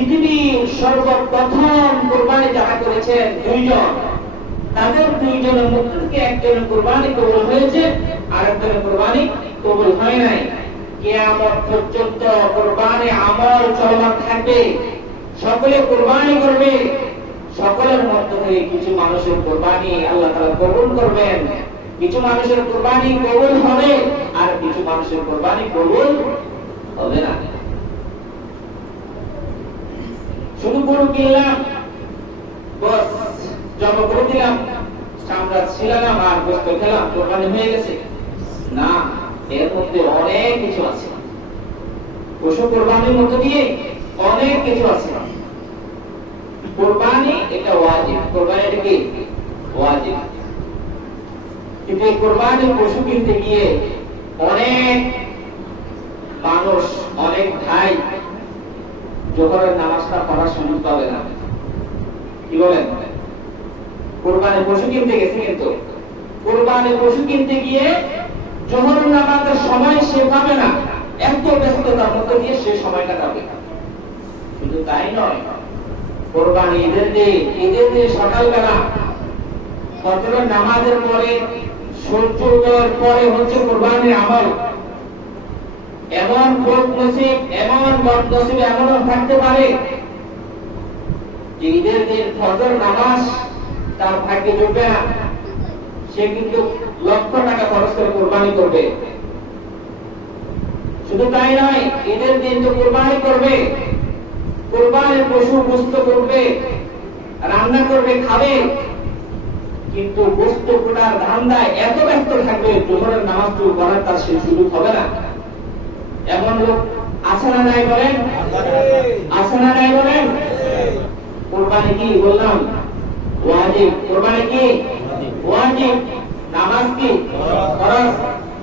পৃথিবীর সর্বপ্রথম কুরবানি যারা করেছেন দুইজন, তাদের দুইজনের মধ্যে থেকে একজনের কুরবানি কবুল হয়েছে, আরেকজনের কুরবানি কবুল হয় নাই। কিয়ামত পর্যন্ত কুরবানি আমল চলমান থাকবে, সকলে কুরবানি করবে। সকলের মধ্য থেকে কিছু মানুষের কুরবানি আল্লাহ তাআলা কবুল করবেন, কিছু মানুষের কুরবানি কবুল হবে, আর কিছু মানুষের কুরবানি কবুল হবে না। শুধু গরু কিনলাম, বস জব করে দিলাম, চামড়া ছিলাম আর গোস্ত খেলাম, কোরবানি হয়ে গেছে না। এর মধ্যে অনেক কিছু আছে, পশু কোরবানির মধ্যে দিয়ে অনেক কিছু আছে। কোরবানি এটা ওয়াজিব, কোরবানি এটা কি ওয়াজিব। কিন্তু এই কোরবানি পশু কিনতে গিয়ে অনেক মানুষ, অনেক ভাই জোহরের নামাজটা পড়ার সুযোগ পাবে না। কি বলেন? কোরবানি পশু কিনতে গেছে, কিন্তু কোরবানি পশু কিনতে গিয়ে জোহরের নামাজের সময় সে পাবে না, এত ব্যস্ততার মধ্যে দিয়ে সে সময় কাটাবে। শুধু তাই নয়, কোরবানি ঈদের দিন সকালবেলা ফজরের নামাজের পরে সূর্য উদয়ের পরে হচ্ছে কোরবানির আমল। এমন বদনসিব, এমন বদনসিব এমনও থাকতে পারে যে ঈদের দিন ফজর নামাজ তার ভাগ্যে জুটবে না, সে কিন্তু লক্ষ টাকা খরচ করে কোরবানি করবে। শুধু তাই নয়, ঈদের দিন তো কোরবানি করবে, কোরবানির পশু গোশত করবে, রান্না করবে, খাবে, কিন্তু গোশত কোটার ধান্দায় এত ব্যস্ত থাকবে জোহরের নামাজ তো পড়ার তার সে সুযোগ হবে না। এমন লোক আছে না নাই বলেন? আছে না নাই বলেন? কোরবানি কি বললাম? ওয়াজিব। কোরবানি কি ওয়াজিব, নামাজ কি ফরজ।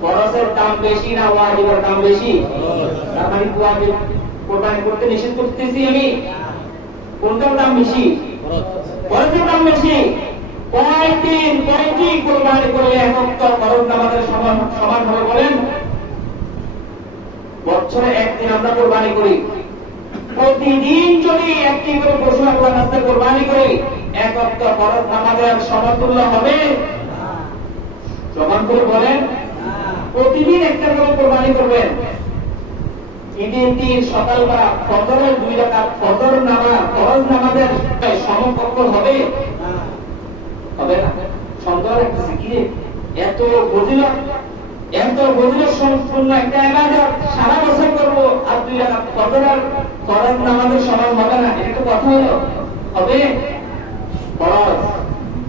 ফরজের দাম বেশি না ওয়াজিবের দাম বেশি? তার মানে ওয়াজিব কোরবানি করতে নিষেধ করতেছি আমি, কোনটার দাম বেশি? ফরজের দাম বেশি। কয়টি কোরবানি করলে একত্র ফরজ নামাজের সমান হবে বলেন? বছরে একদিন আমরা কোরবানি করি, প্রতিদিন যদি একটি করে পশু আল্লাহর রাস্তায় কোরবানি করি, এক ওয়াক্ত ফরজ নামাজের সমতুল্য হবে? সমান করে বলেন? প্রতিদিন একটা করে কোরবানি করবেন, ঈদের দিন সকালবেলা ফজরের 2 রাকাত ফজর নামাজ ফরজ নামাজের সমকক্ষ হবে? হবে না। সন্দেহ রাখতেছে কি এত ফজিলত, এত ফজিলত সম্পূর্ণ একটা ইবাদত সারা বছর করবো, আর 2 রাকাত ফজরের ফরজ নামাজের সমান হবে না, এটা তো কথা হলো? হবে? ফরজ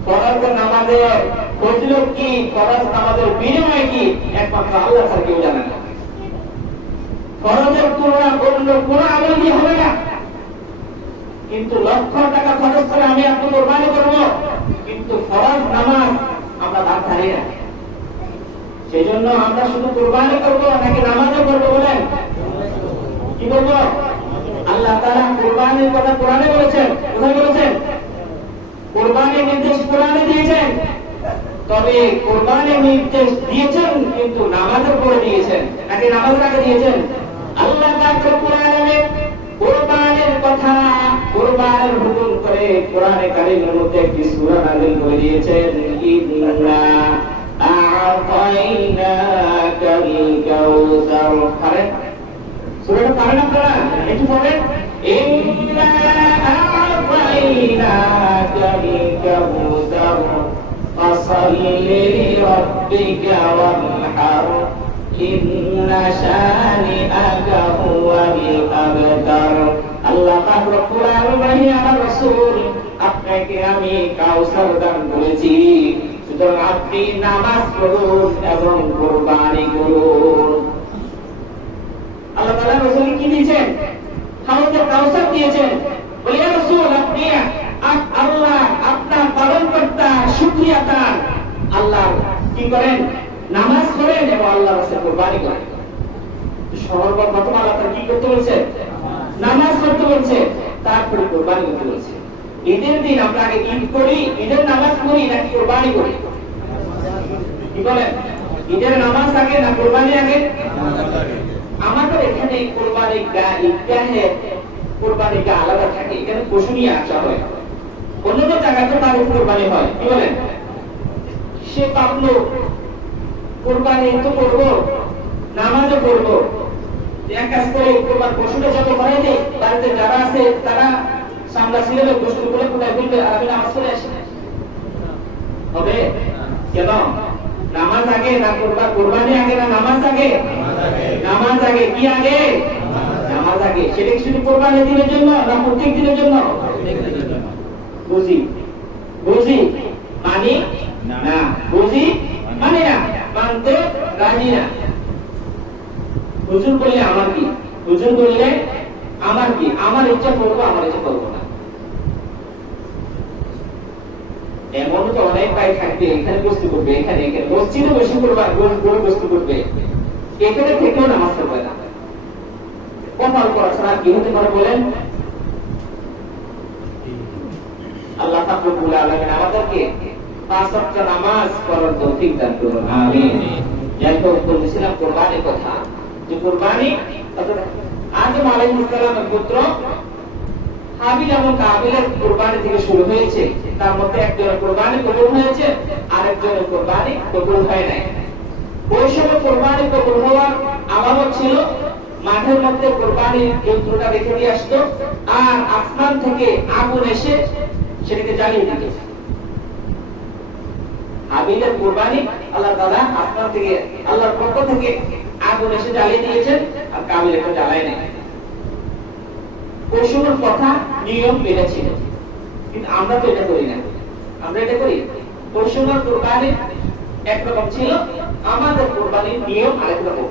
ফরজ নামাজের ফজিলত কি, ফরজ নামাজের বিনিময় কি, একমাত্র আল্লাহ ছাড়া কেউ জানে না। ফরজের তুলনা অন্য কোন আমল দিয়ে হবে না। কিন্তু লক্ষ টাকা খরচ করে আমি আপনি কোরবানি করব, কিন্তু ফরজ নামাজ আমরা বাদ ধারি না। সেই জন্য আমরা শুধু কোরবানি করব নাকি নামাজও করবো বলেন? কি বলবো? আল্লাহ তাআলা কোরবানির কথা কোরআনে বলেছেন। কোথায় বলেছেন? কোরবানির নির্দেশ কোরআনে দিয়েছেন, তবে কোরবানির নির্দেশ দিয়েছেন কিন্তু নামাজের পরে দিয়েছেন নাকি নামাজের আগে দিয়েছেন? আল্লাহ পাক কোরআনে কোরবানির কথা, কোরবানির হুকুম করে কোরআনে কারীমের মধ্যে একটি সূরা নাযিল করে দিয়েছেন, ইন্না আ'তাইনাকাল কাউসার। পারেন? সূরাটা পারেন আপনারা? একটু পড়েন। ইন্না আ'তাইনাকাল কাউসার ফাসাল্লি লিরাব্বিকা ওয়ানহার ইন্না শানিআকা হুয়াল আবতার। আল্লাহ পাক রব্বুল আলামিন আমার রাসূল আপনাকে আমি কাউসার দান করেছি, সুতরাং আপনি নামাজ পড়ুন এবং কুরবানি করুন। আল্লাহ তাআলা রাসূলকে কি দিয়েছেন? হাউজে কাউসার দিয়েছেন। বলে ইয়া রাসূল, আপনি আল্লাহ আপনার পালনকর্তা শুকরিয়া তার, আল্লাহ কি করেন? নামাজ পড়েন এবং আল্লাহর রাস্তায় কুরবানি করেন। সর্বপ্রথম আল্লাহ তাআলা কি করতে বলছে? নামাজ পড়তে বলছে, তারপরে কুরবানি করতে বলছে। ঈদের দিন আমরা আগে ঈদ করি, ঈদের নামাজ পড়ি নাকি কুরবানি করি? কি বলেন? ঈদের নামাজ আগে না কুরবানি আগে? আমাদের এখানে কুরবানি ঈদগাহে কোরবানিটা আলাদা থাকে, এখানে পশু নিয়ে আসা হয়। অন্যান্য জায়গায় তো তার কোরবানি হয়, কি বলেন? সে ভাবলো কোরবানি তো করবো, নামাজও করবো, এক কাজ করে কোরবান পশুটা যত করে নেই, বাড়িতে যারা আছে তারা সামলা ছিলেন গোসল করে কোথায় ফেলবে, আর আমি নামাজ করে আসি হবে কেন? নামাজ আগে না কোরবানি আগে না নামাজ আগে? নামাজ আগে। কি আগে? নামাজ আগে। সেটা কি শুধু কোরবানি দিনের জন্য না প্রত্যেক দিনের জন্য? বুঝি বুঝি মানি না, বুঝি মানে না, মানতে রাজি না। হুজুর বললে আমার কি, হুজুর বললে আমার কি, আমার ইচ্ছা করবো, আমার ইচ্ছা করবো না। এমন তো অনেক ভাই থাকবে, এখানে বস্তু করবে, এখানে এখানে মসজিদে বসে করবে, বস্তু করবে, এখানে থেকেও নামাজ পড়বে না। কপাল করা ছাড়া কি হতে পারে বলেন? আল্লাহ পাক রব্বুল আলামিন আমাদেরকে 5 ওয়াক্ত নামাজ পড়ার তৌফিক দান করুন, আমিন। যাইতো বলছিলাম কুরবানির কথা, যে কুরবানি আদম আলাইহিস সালামের পুত্র হাবিল এবং কাবিলের কুরবানি থেকে শুরু হয়েছে। তার মধ্যে একজনের কুরবানি কবুল হয়েছে, আরেকজনের কুরবানি কবুল হয় নাই। ওই সময় কুরবানি কবুল হওয়ার আলামত ছিল মাঠের মধ্যে কুরবানির যন্ত্রটা রেখে দিয়ে আসতো, আর আসমান থেকে আগুন এসে সেটাকে জ্বালিয়ে দিত। হাবিলের কুরবানি আল্লাহ তাআলা আসমান থেকে, আল্লাহর পক্ষ থেকে আগুন এসে জ্বালিয়ে দিয়েছেন, আর কাবিল এটা জ্বালায় নাই। পশুর কথা নিয়ম মেনে ছিল, কিন্তু আমরা তো এটা করি না। আমরা এটা করি, পশুর কুরবানি একরকম ছিল, আমাদের কুরবানির নিয়ম আরেক রকম।